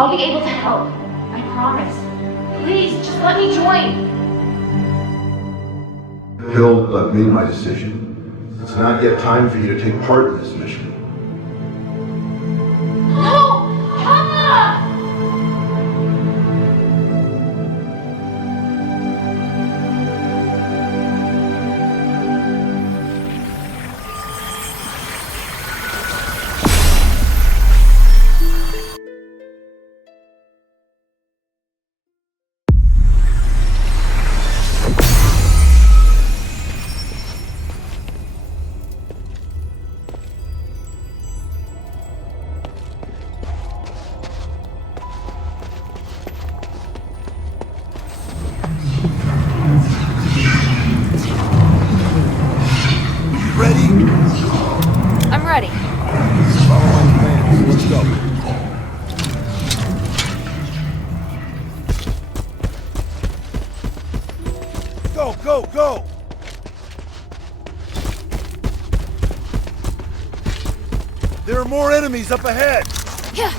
I'll be able to help. I promise. Please, just let me join. Hill, I've made my decision. It's not yet time for you to take part in this mission. No! Papa! I'm ready. Follow my commands. Let's go. Go, go, go! There are more enemies up ahead! Yeah.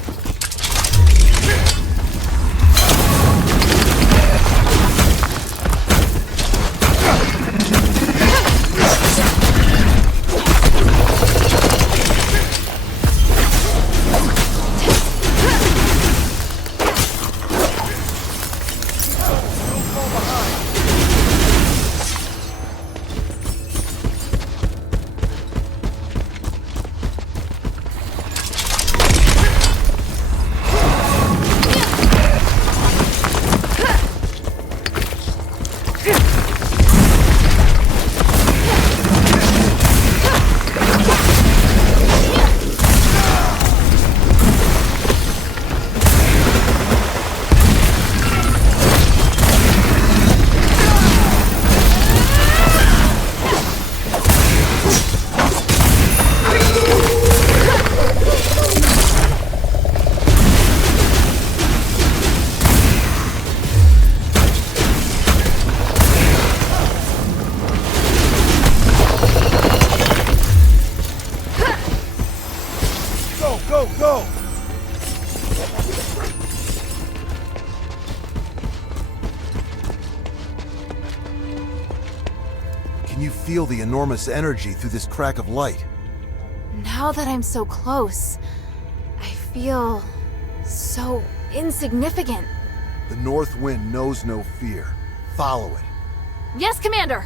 Go, go! Can you feel the enormous energy through this crack of light? Now that I'm so close, I feel so insignificant. The North Wind knows no fear. Follow it. Yes, Commander!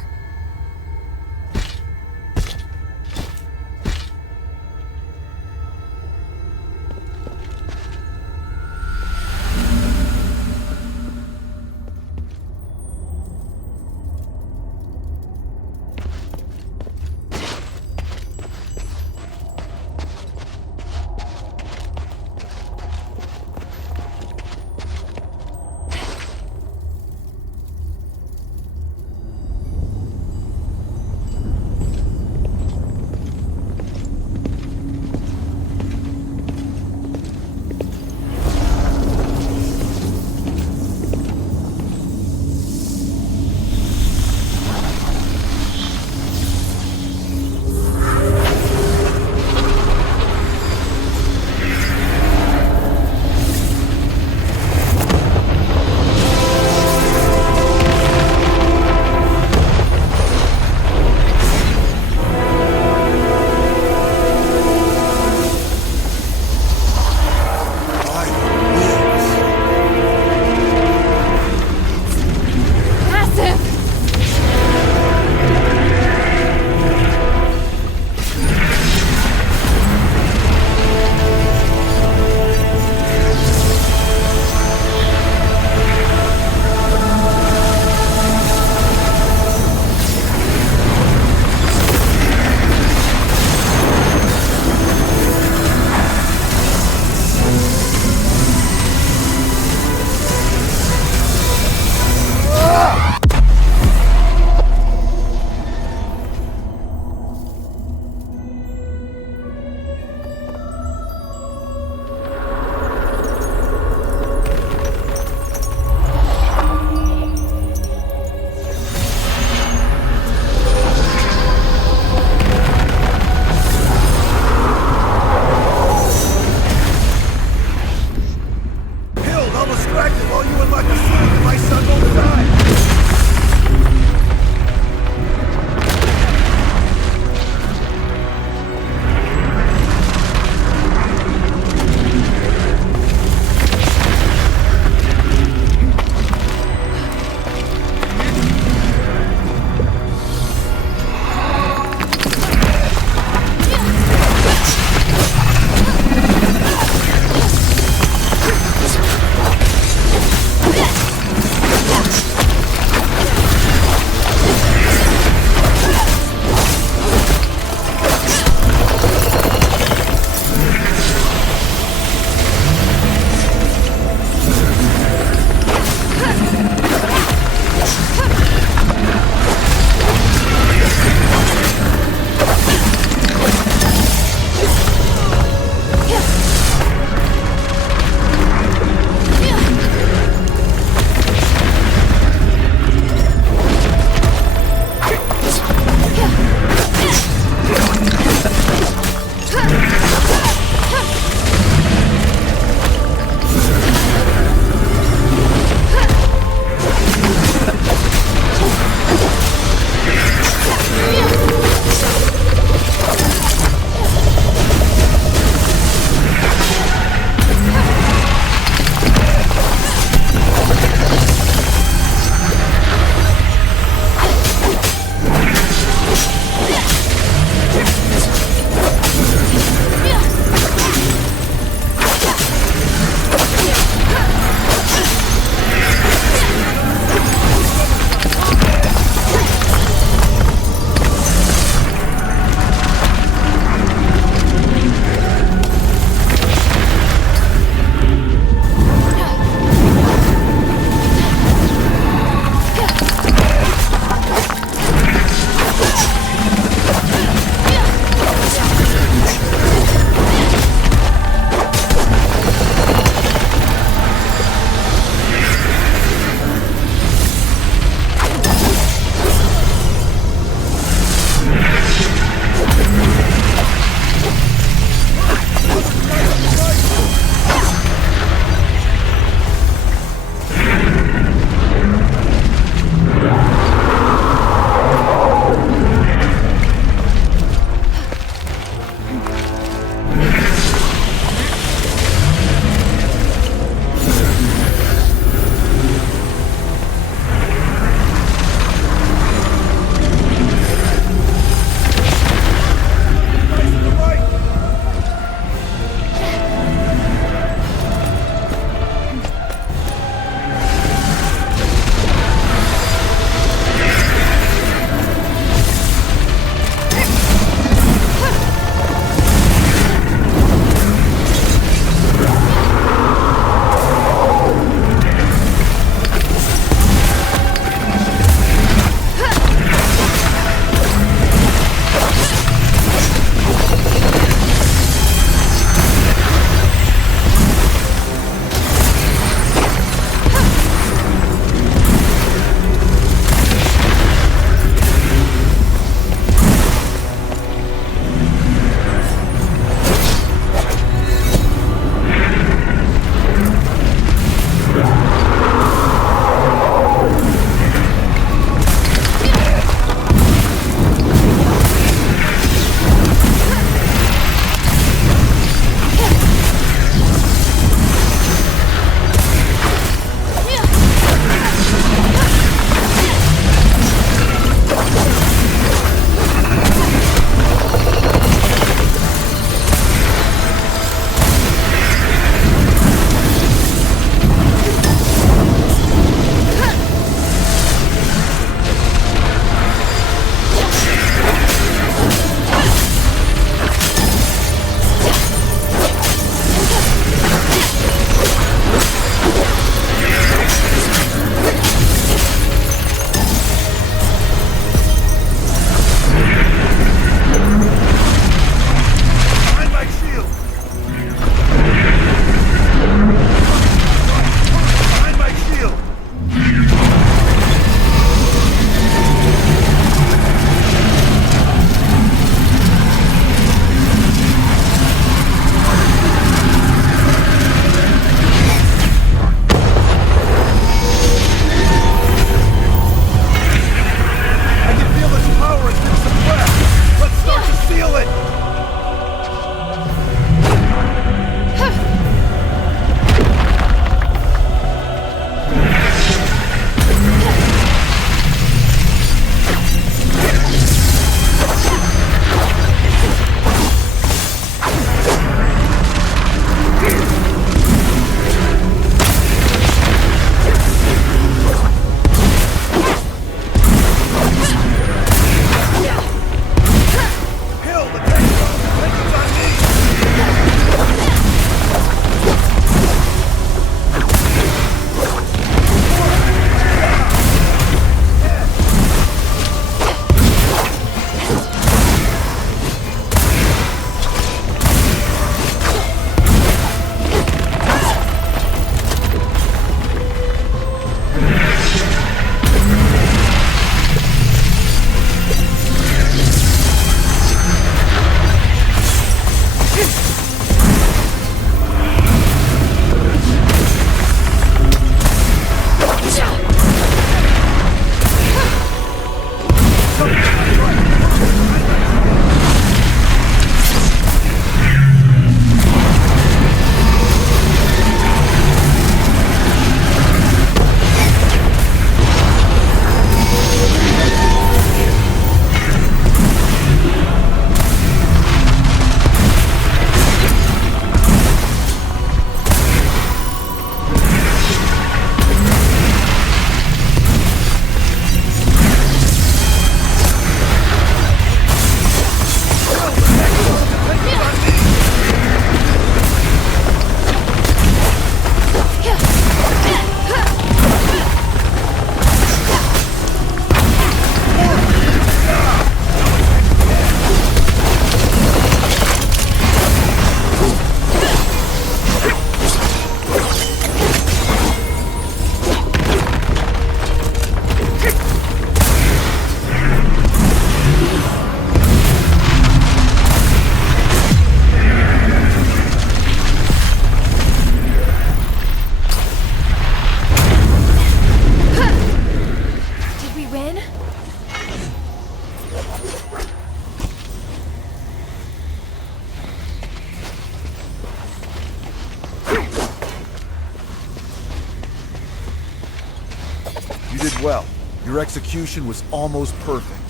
well. Your execution was almost perfect.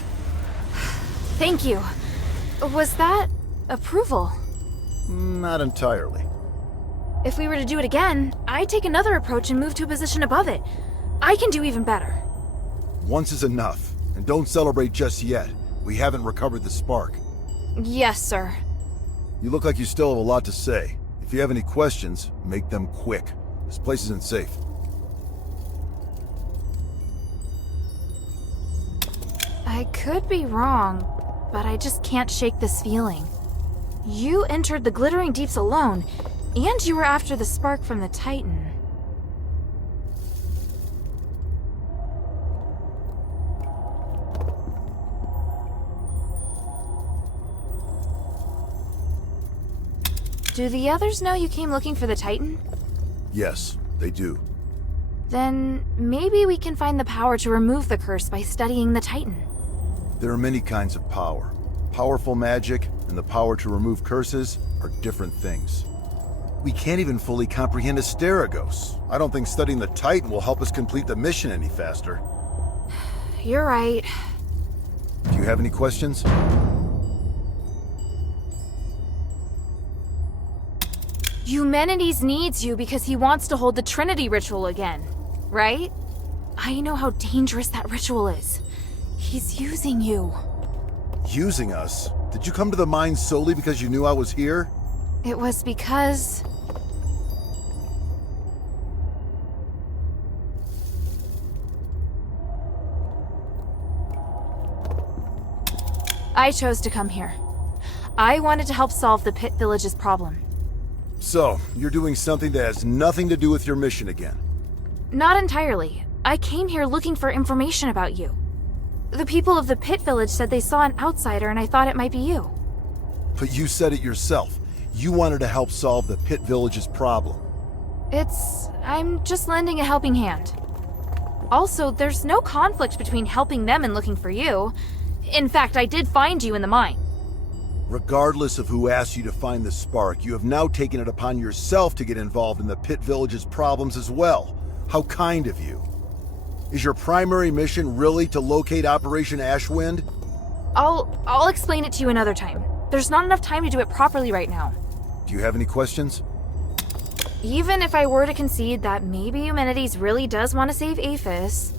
Thank you. Was that approval? Not entirely. If we were to do it again, I'd take another approach and move to a position above it. I can do even better. Once is enough, and don't celebrate just yet. We haven't recovered the spark. Yes, sir. You look like you still have a lot to say. If you have any questions, make them quick. This place isn't safe. I could be wrong, but I just can't shake this feeling. You entered the Glittering Deeps alone, and you were after the spark from the Titan. Do the others know you came looking for the Titan? Yes, they do. Then maybe we can find the power to remove the curse by studying the Titan. There are many kinds of power. Powerful magic and the power to remove curses are different things. We can't even fully comprehend Asterigos. I don't think studying the Titan will help us complete the mission any faster. You're right. Do you have any questions? Eumenides needs you because he wants to hold the Trinity ritual again, right? I know how dangerous that ritual is. He's using you. Using us? Did you come to the mine solely because you knew I was here? It was because... I chose to come here. I wanted to help solve the Pit Village's problem. So, you're doing something that has nothing to do with your mission again. Not entirely. I came here looking for information about you. The people of the Pit Village said they saw an outsider and I thought it might be you. But you said it yourself. You wanted to help solve the Pit Village's problem. I'm just lending a helping hand. Also, there's no conflict between helping them and looking for you. In fact, I did find you in the mine. Regardless of who asked you to find the spark, you have now taken it upon yourself to get involved in the Pit Village's problems as well. How kind of you. Is your primary mission really to locate Operation Ashwind? I'll explain it to you another time. There's not enough time to do it properly right now. Do you have any questions? Even if I were to concede that maybe Eumenides really does want to save Aphes...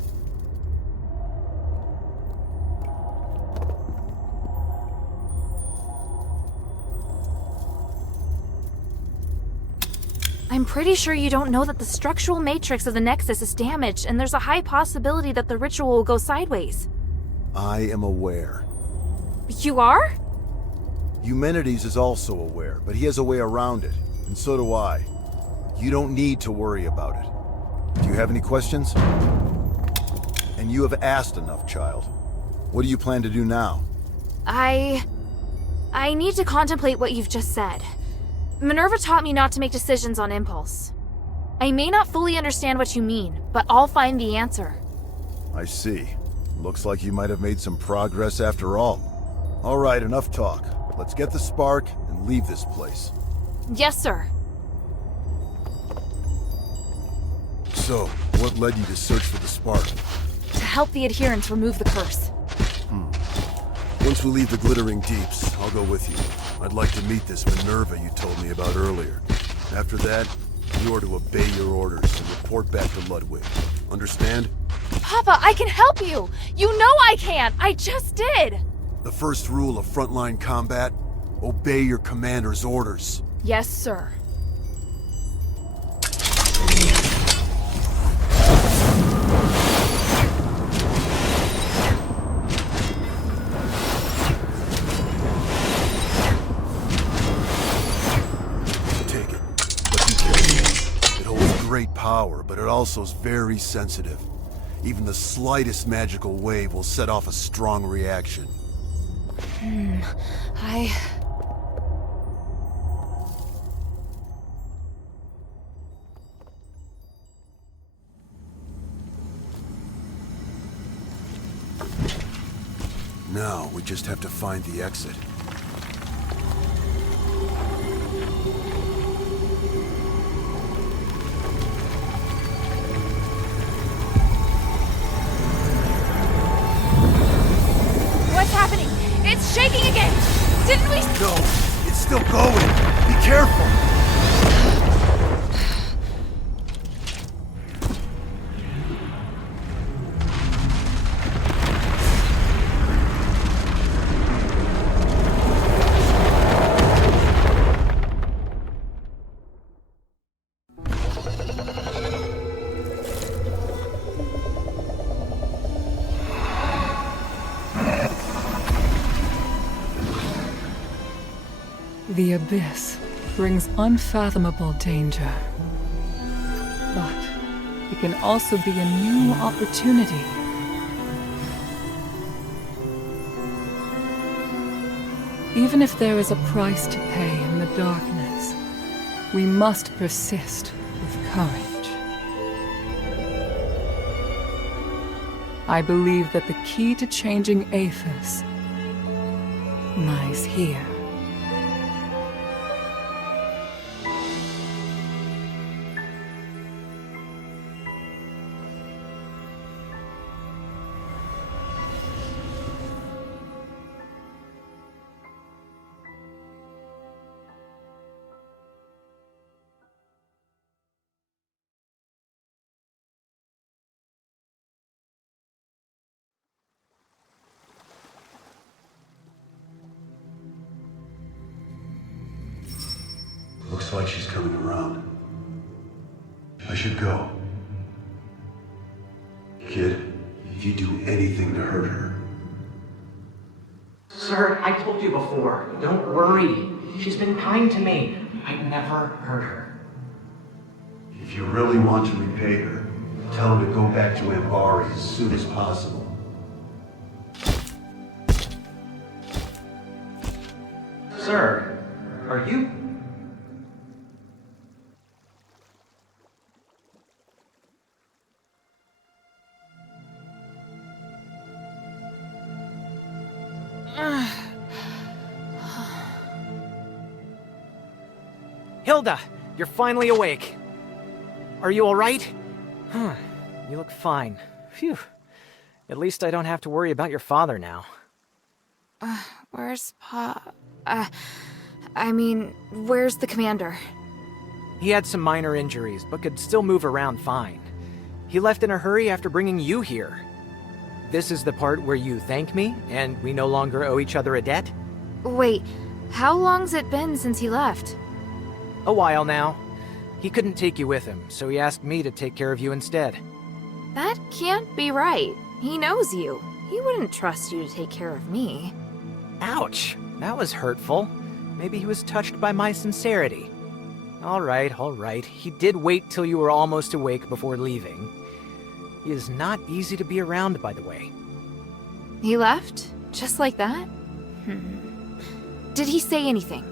I'm pretty sure you don't know that the structural matrix of the Nexus is damaged, and there's a high possibility that the ritual will go sideways. I am aware. You are? Eumenides is also aware, but he has a way around it, and so do I. You don't need to worry about it. Do you have any questions? And you have asked enough, child. What do you plan to do now? I need to contemplate what you've just said. Minerva taught me not to make decisions on impulse. I may not fully understand what you mean, but I'll find the answer. I see. Looks like you might have made some progress after all. All right, enough talk. Let's get the spark and leave this place. Yes, sir. So, what led you to search for the spark? To help the adherents remove the curse. Once we leave the Glittering Deeps, I'll go with you. I'd like to meet this Minerva you told me about earlier. After that, you are to obey your orders and report back to Ludwig. Understand? Papa, I can help you! You know I can! I just did! The first rule of frontline combat? Obey your commander's orders. Yes, sir. Great power, but it also is very sensitive. Even the slightest magical wave will set off a strong reaction. Now, we just have to find the exit. It's still going. Be careful. The abyss brings unfathomable danger. But it can also be a new opportunity. Even if there is a price to pay in the darkness, we must persist with courage. I believe that the key to changing Afes lies here. Looks like she's coming around. I should go. Kid, if you do anything to hurt her... Sir, I told you before, don't worry. She's been kind to me. I'd never hurt her. If you really want to repay her, tell her to go back to Ambari as soon as possible. Sir, are you... Hільда, you're finally awake. Are you all right? You look fine. Phew. At least I don't have to worry about your father now. Where's where's the commander? He had some minor injuries, but could still move around fine. He left in a hurry after bringing you here. This is the part where you thank me, and we no longer owe each other a debt? Wait, how long's it been since he left? A while now. He couldn't take you with him, so he asked me to take care of you instead. That can't be right. He knows you. He wouldn't trust you to take care of me. Ouch! That was hurtful. Maybe he was touched by my sincerity. All right. He did wait till you were almost awake before leaving. He is not easy to be around, by the way. He left? Just like that? Did he say anything?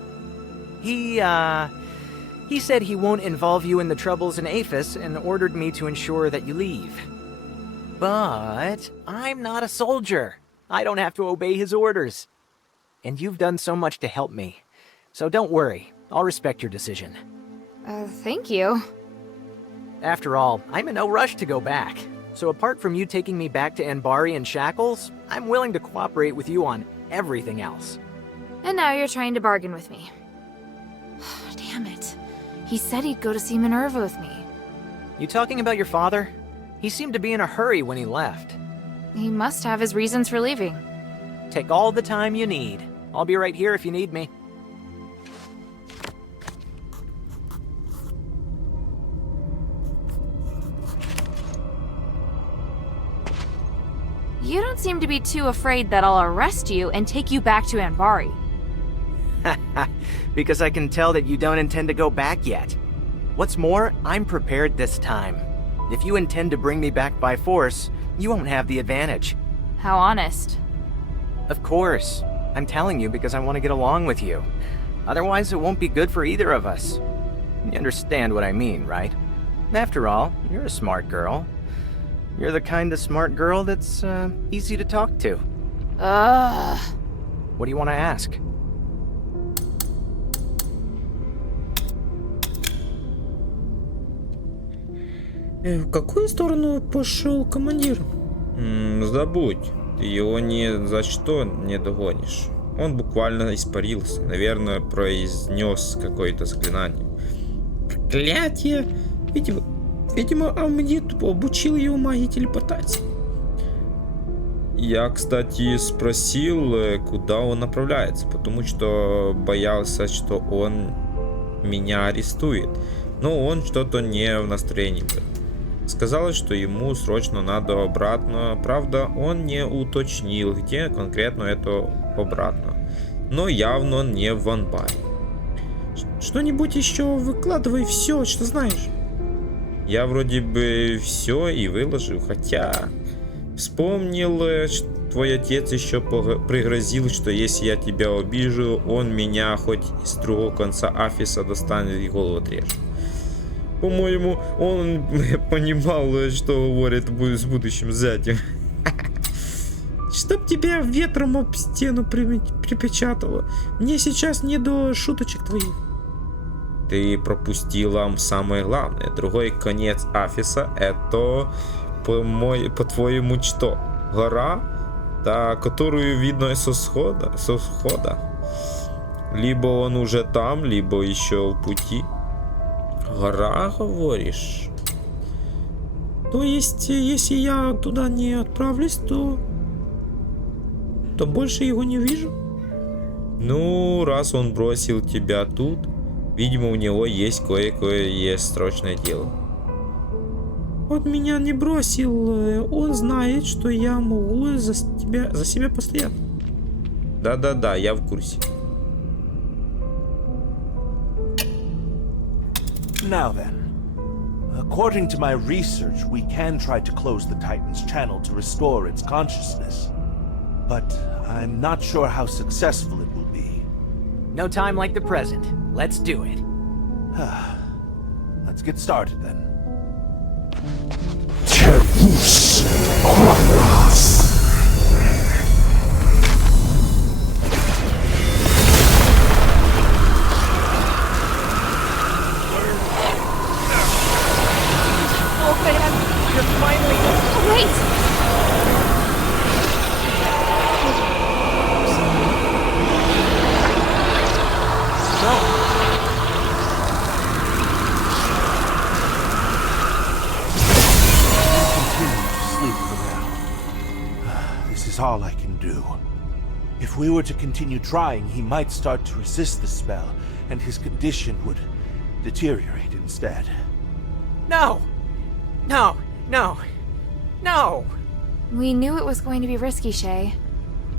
He said he won't involve you in the troubles in Afes and ordered me to ensure that you leave. But I'm not a soldier. I don't have to obey his orders. And you've done so much to help me. So don't worry. I'll respect your decision. Thank you. After all, I'm in no rush to go back. So apart from you taking me back to Ambari in shackles, I'm willing to cooperate with you on everything else. And now you're trying to bargain with me. Damn it. He said he'd go to see Minerva with me. You talking about your father? He seemed to be in a hurry when he left. He must have his reasons for leaving. Take all the time you need. I'll be right here if you need me. You don't seem to be too afraid that I'll arrest you and take you back to Ambari. Because I can tell that you don't intend to go back yet. What's more, I'm prepared this time. If you intend to bring me back by force, you won't have the advantage. How honest. Of course. I'm telling you because I want to get along with you. Otherwise, it won't be good for either of us. You understand what I mean, right? After all, you're a smart girl. You're the kind of smart girl that's, easy to talk to. What do you want to ask? В какую сторону пошел командир? Забудь, ты его ни за что не догонишь. Он буквально испарился. Наверное, произнес какое-то заклинание. Проклятие! Видимо, Амнит обучил его магии телепортации. Я, кстати, спросил, куда он направляется, потому что боялся, что он меня арестует. Но он что-то не в настроении был. Сказалось, что ему срочно надо обратно. Правда, он не уточнил, где конкретно это обратно. Но явно не в анбаре. Что-нибудь еще выкладывай, все, что знаешь. Я вроде бы все и выложил, хотя... Вспомнил, что твой отец еще пригрозил, что если я тебя обижу, он меня хоть с другого конца Афеса достанет и голову отрежет. По-моему, он понимал, что говорит с будущим зятем. Чтоб тебя ветром об стену припечатало. Мне сейчас не до шуточек твоих. Ты пропустила самое главное. Другой конец Афеса — это... По-твоему, что? Гора? Да, которую видно со схода. Либо он уже там, либо еще в пути. Гора, говоришь? То есть, если я туда не отправлюсь, то больше его не вижу? Ну, раз он бросил тебя тут, видимо, у него есть кое-какое срочное дело. Он меня не бросил, он знает, что я могу за себя постоять. Да, я в курсе. Now then, according to my research, we can try to close the Titan's channel to restore its consciousness. But I'm not sure how successful it will be. No time like the present. Let's do it. Let's get started then. All I can do. If we were to continue trying, he might start to resist the spell, and his condition would deteriorate instead. No! No! No! No! We knew it was going to be risky, Shay.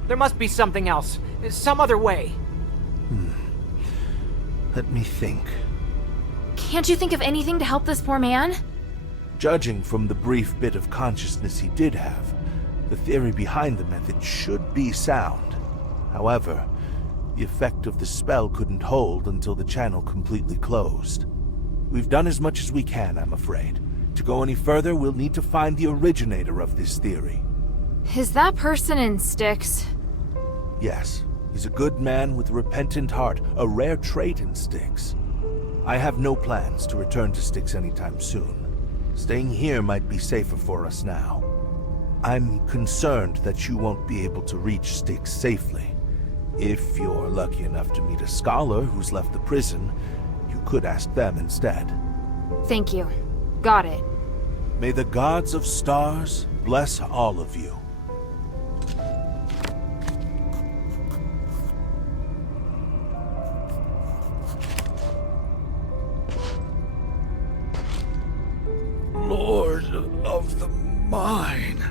There must be something else. Some other way. Let me think. Can't you think of anything to help this poor man? Judging from the brief bit of consciousness he did have, the theory behind the method should be sound. However, the effect of the spell couldn't hold until the channel completely closed. We've done as much as we can, I'm afraid. To go any further, we'll need to find the originator of this theory. Is that person in Styx? Yes, he's a good man with a repentant heart, a rare trait in Styx. I have no plans to return to Styx anytime soon. Staying here might be safer for us now. I'm concerned that you won't be able to reach Styx safely. If you're lucky enough to meet a scholar who's left the prison, you could ask them instead. Thank you. Got it. May the gods of stars bless all of you. Lord of the Mine.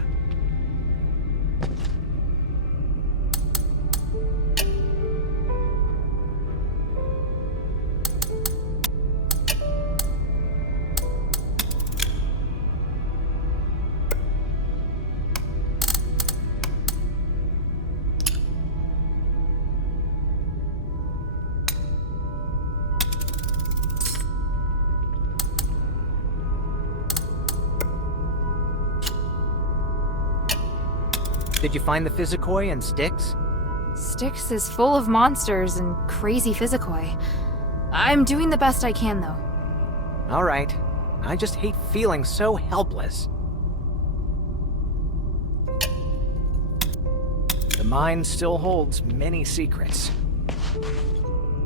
Did you find the physicoi and Styx? Styx is full of monsters and crazy physicoi. I'm doing the best I can, though. All right. I just hate feeling so helpless. The the mind still holds many secrets.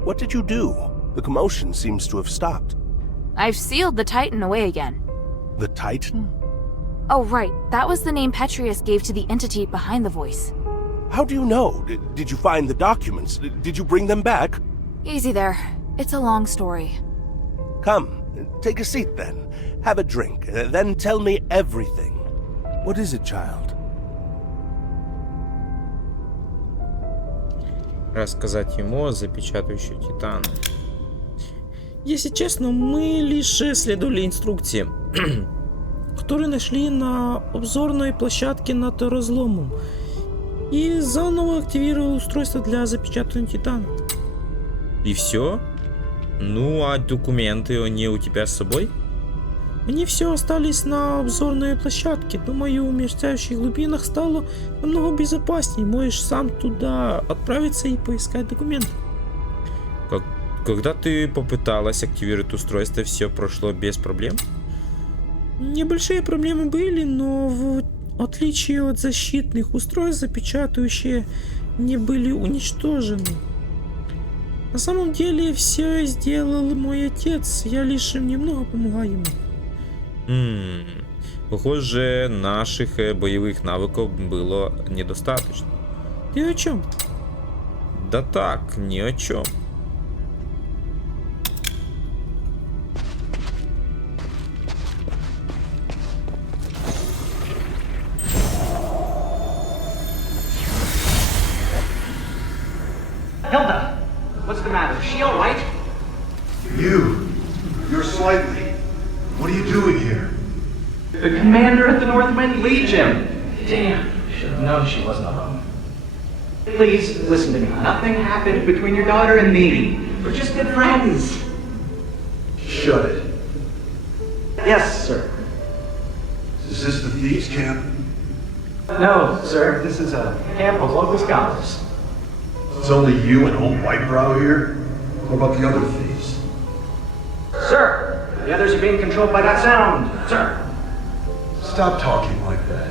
What did you do? The commotion seems to have stopped. I've sealed the Titan away again. The Titan? Oh, right. That was the name Petrius gave to the entity behind the voice. How do you know? Did you find the documents? Did you bring them back? Easy there. It's a long story. Come, take a seat then. Have a drink, then tell me everything. What is it, child? Рассказать ему о запечатывающей Титана. Если честно, мы лишь следовали инструкции, которые нашли на обзорной площадке над разломом, и заново активировал устройство для запечатывания Титана. И все? Ну, а документы, они у тебя с собой? Они все остались на обзорной площадке. Думаю, в мерцающих глубинах стало намного безопаснее. Можешь сам туда отправиться и поискать документы. Когда ты попыталась активировать устройство, все прошло без проблем? Небольшие проблемы были, но в отличие от защитных устройств, запечатывающие не были уничтожены. На самом деле, все сделал мой отец. Я лишь немного помогла ему. Похоже, наших боевых навыков было недостаточно. Ты о чем? Да так, ни о чем. Hilda! What's the matter? Is she alright? You're slightly. What are you doing here? The commander at the Northwind Legion! Damn, should have known she wasn't alone. Please, listen to me. Nothing happened between your daughter and me. We're just good friends. Shut it. Yes, sir. Is this the thieves' camp? No, sir. This is a camp of local scholars. It's only you and old Whitebrow here? What about the other thieves? Sir! The others are being controlled by that sound. Sir! Stop talking like that.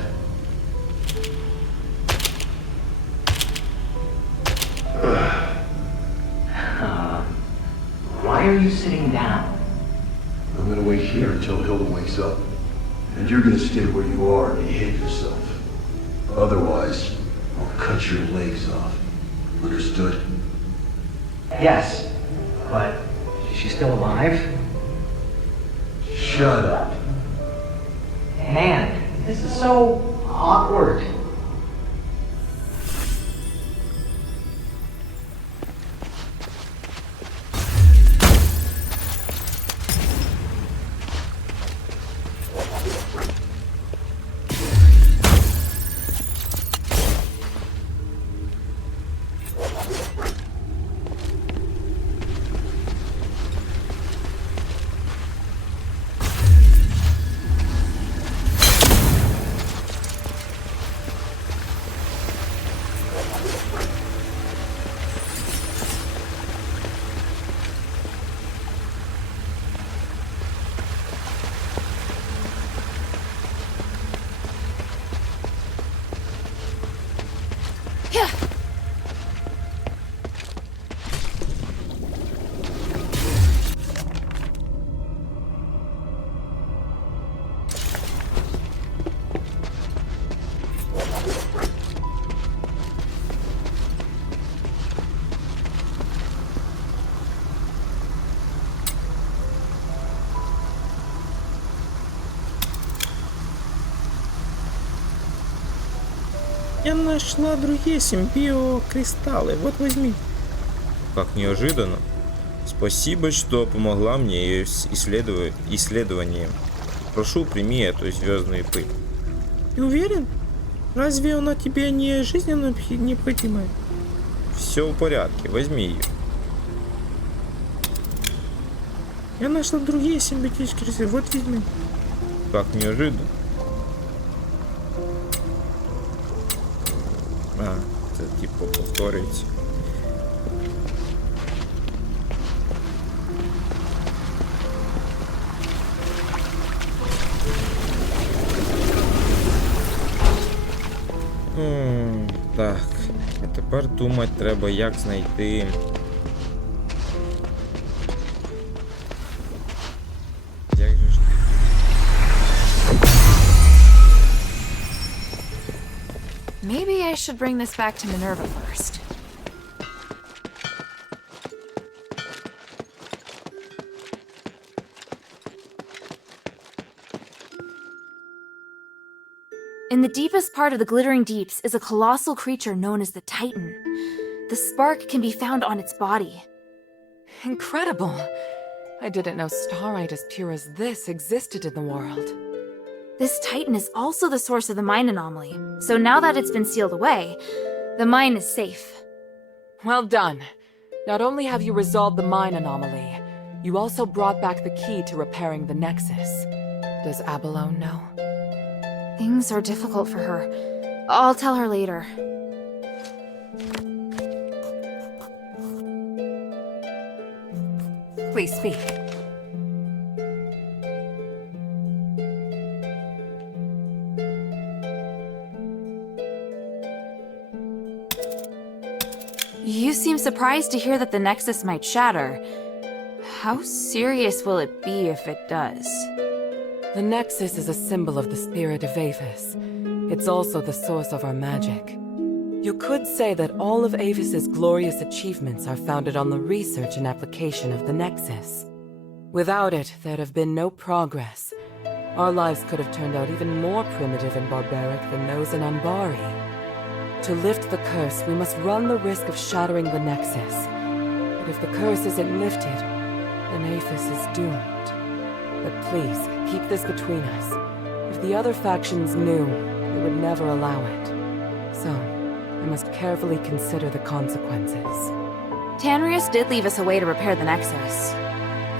Why are you sitting down? I'm gonna wait here until Hilda wakes up. And you're gonna stay where you are and behave yourself. Otherwise, I'll cut your legs off. Understood? Yes, but is she still alive? Shut up. Man, this is so awkward. Я нашла другие симбиокристаллы. Вот возьми. Как неожиданно. Спасибо, что помогла мне ее исследованием. Прошу, прими эту звездную пыль. Ты уверен? Разве она тебе не жизненно необходимая? Все в порядке, возьми ее. Я нашла другие симбиотические кристаллы. Вот возьми. Как неожиданно. Це типу повторюється. Так. Тепер думати треба, як знайти. Як же ж... Maybe I should bring this back to Minerva first. In the deepest part of the Glittering Deeps is a colossal creature known as the Titan. The spark can be found on its body. Incredible. I didn't know starite as pure as this existed in the world. This Titan is also the source of the mine anomaly, so now that it's been sealed away, the mine is safe. Well done. Not only have you resolved the mine anomaly, you also brought back the key to repairing the Nexus. Does Abalone know? Things are difficult for her. I'll tell her later. Please speak. You seem surprised to hear that the Nexus might shatter. How serious will it be if it does? The Nexus is a symbol of the spirit of Aphis. It's also the source of our magic. You could say that all of Aphis's glorious achievements are founded on the research and application of the Nexus. Without it, there'd have been no progress. Our lives could have turned out even more primitive and barbaric than those in Anbari. To lift the curse, we must run the risk of shattering the Nexus. But if the curse isn't lifted, then Aphis is doomed. But please, keep this between us. If the other factions knew, they would never allow it. So, I must carefully consider the consequences. Tanrius did leave us a way to repair the Nexus.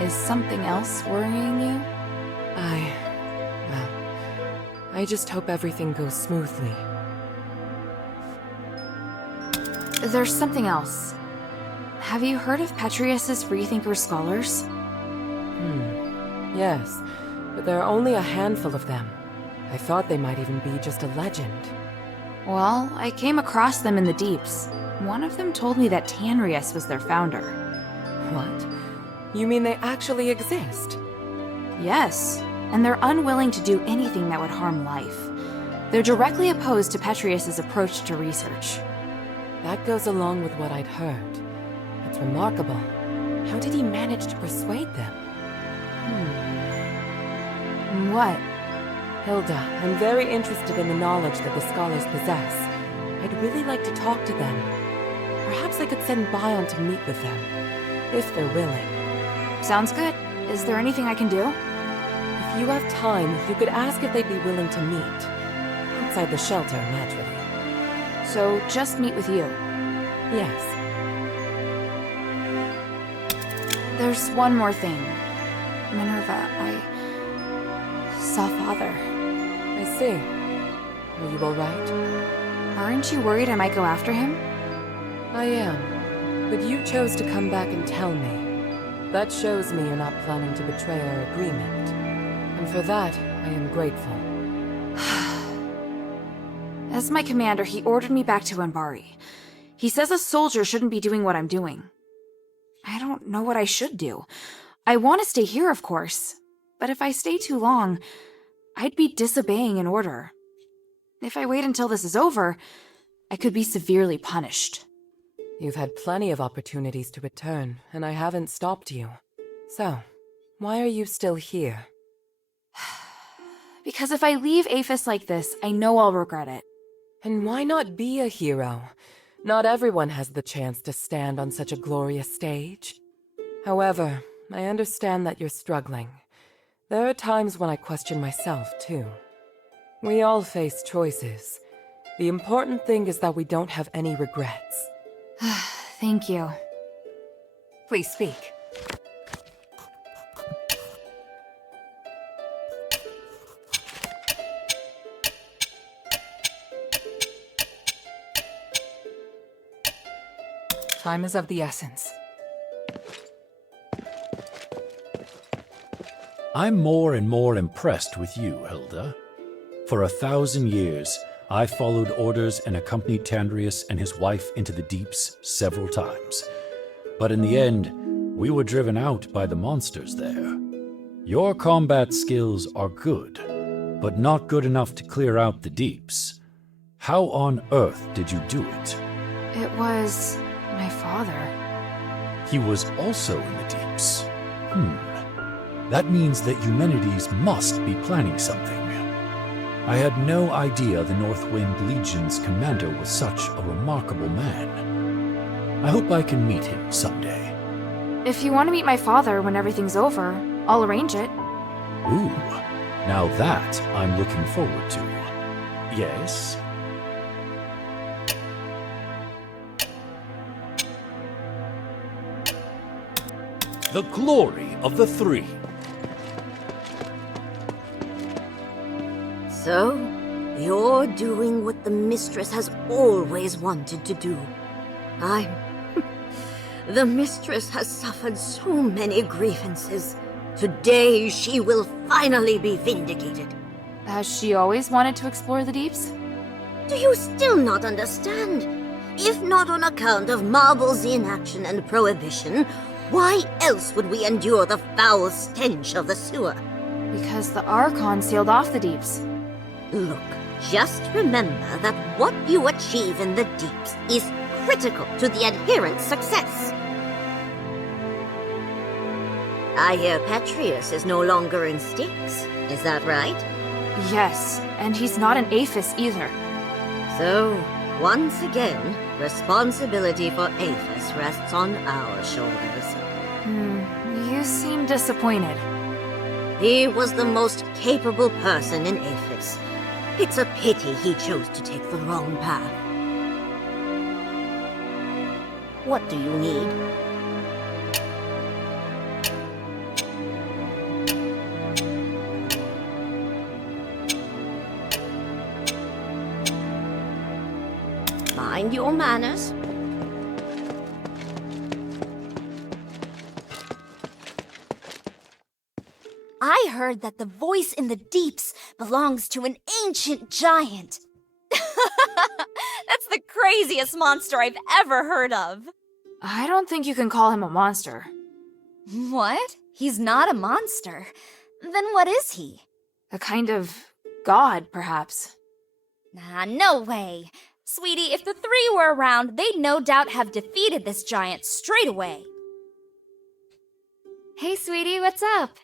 Is something else worrying you? I just hope everything goes smoothly. There's something else. Have you heard of Petrius's Freethinker scholars? Yes, but there are only a handful of them. I thought they might even be just a legend. Well, I came across them in the Deeps. One of them told me that Tanrius was their founder. What? You mean they actually exist? Yes, and they're unwilling to do anything that would harm life. They're directly opposed to Petrius's approach to research. That goes along with what I'd heard. It's remarkable. How did he manage to persuade them? What? Hilda, I'm very interested in the knowledge that the scholars possess. I'd really like to talk to them. Perhaps I could send Bion to meet with them, if they're willing. Sounds good. Is there anything I can do? If you have time, you could ask if they'd be willing to meet. Outside the shelter, naturally. So, just meet with you? Yes. There's one more thing. Minerva, I saw Father. I see. Are you all right? Aren't you worried I might go after him? I am. But you chose to come back and tell me. That shows me you're not planning to betray our agreement. And for that, I am grateful. As my commander, he ordered me back to Anbari. He says a soldier shouldn't be doing what I'm doing. I don't know what I should do. I want to stay here, of course. But if I stay too long, I'd be disobeying an order. If I wait until this is over, I could be severely punished. You've had plenty of opportunities to return, and I haven't stopped you. So, why are you still here? Because if I leave Aphis like this, I know I'll regret it. And why not be a hero? Not everyone has the chance to stand on such a glorious stage. However, I understand that you're struggling. There are times when I question myself, too. We all face choices. The important thing is that we don't have any regrets. Thank you. Please speak. Time is of the essence. I'm more and more impressed with you, Hilda. For 1,000 years, I followed orders and accompanied Tandrius and his wife into the deeps several times. But in the end, we were driven out by the monsters there. Your combat skills are good, but not good enough to clear out the deeps. How on earth did you do it? It was my father. He was also in the deeps. That means that Eumenides must be planning something. I had no idea the Northwind Legion's commander was such a remarkable man. I hope I can meet him someday. If you want to meet my father when everything's over, I'll arrange it. Ooh, now that I'm looking forward to. Yes? The glory of the three. So, you're doing what the mistress has always wanted to do. The mistress has suffered so many grievances. Today she will finally be vindicated. Has she always wanted to explore the deeps? Do you still not understand? If not on account of Marble's inaction and prohibition, why else would we endure the foul stench of the sewer? Because the Archon sealed off the deeps. Look, just remember that what you achieve in the deeps is critical to the adherent's success. I hear Petrius is no longer in Styx, is that right? Yes, and he's not an Aphis either. So, once again, responsibility for Aphis rests on our shoulders. You seem disappointed. He was the most capable person in Aphis. It's a pity he chose to take the wrong path. What do you need? Mind your manners. I heard that the voice in the deeps belongs to an ancient giant. That's the craziest monster I've ever heard of. I don't think you can call him a monster. What? He's not a monster. Then what is he? A kind of god, perhaps. No way. Sweetie, if the three were around, they'd no doubt have defeated this giant straight away. Hey, sweetie, what's up?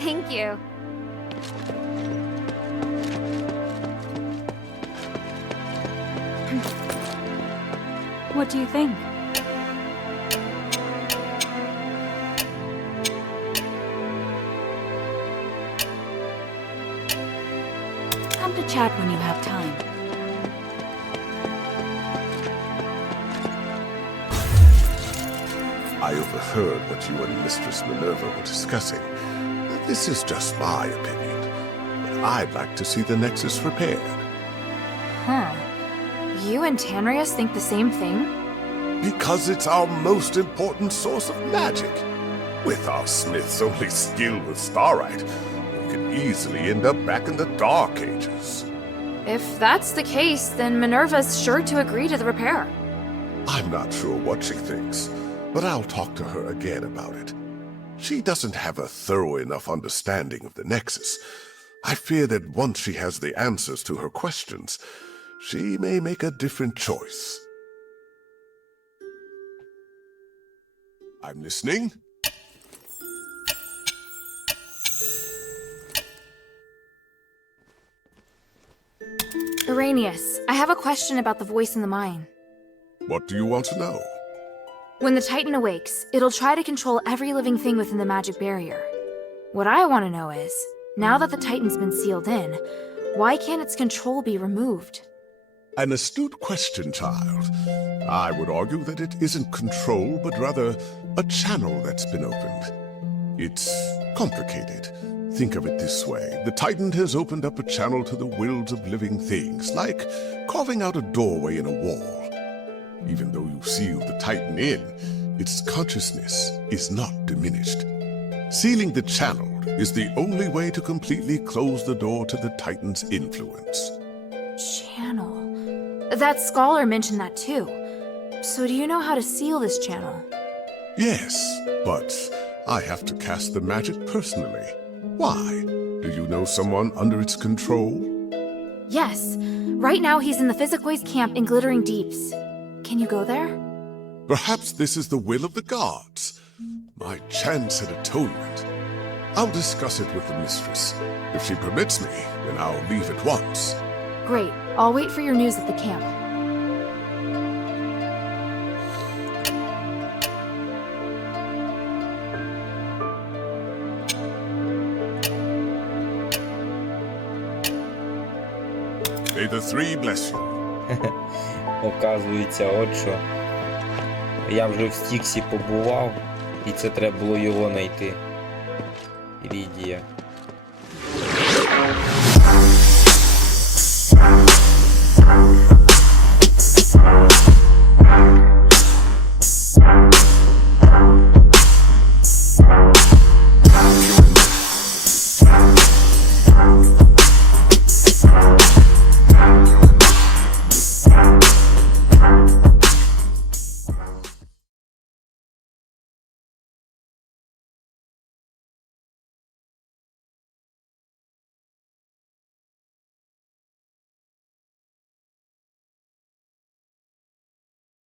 Thank you. What do you think? Come to chat when you have time. I overheard what you and Mistress Minerva were discussing. This is just my opinion, but I'd like to see the Nexus repaired. Huh. You and Tanrius think the same thing? Because it's our most important source of magic. With our smiths only skilled with starite, we could easily end up back in the Dark Ages. If that's the case, then Minerva's sure to agree to the repair. I'm not sure what she thinks, but I'll talk to her again about it. She doesn't have a thorough enough understanding of the Nexus. I fear that once she has the answers to her questions, she may make a different choice. I'm listening. Irenaeus, I have a question about the voice in the mine. What do you want to know? When the Titan awakes, it'll try to control every living thing within the magic barrier. What I want to know is, now that the Titan's been sealed in, why can't its control be removed? An astute question, child. I would argue that it isn't control, but rather a channel that's been opened. It's complicated. Think of it this way. The Titan has opened up a channel to the wills of living things, like carving out a doorway in a wall. Even though you seal the Titan in, its consciousness is not diminished. Sealing the channel is the only way to completely close the door to the Titan's influence. Channel. That scholar mentioned that too. So do you know how to seal this channel? Yes, but I have to cast the magic personally. Why? Do you know someone under its control? Yes. Right now he's in the Physicoids camp in Glittering Deeps. Can you go there? Perhaps this is the will of the gods. My chance at atonement. I'll discuss it with the mistress. If she permits me, then I'll leave at once. Great. I'll wait for your news at the camp. May the three bless you. Оказується, от що. Я вже в Стіксі побував, і це треба було його знайти. Ірідія.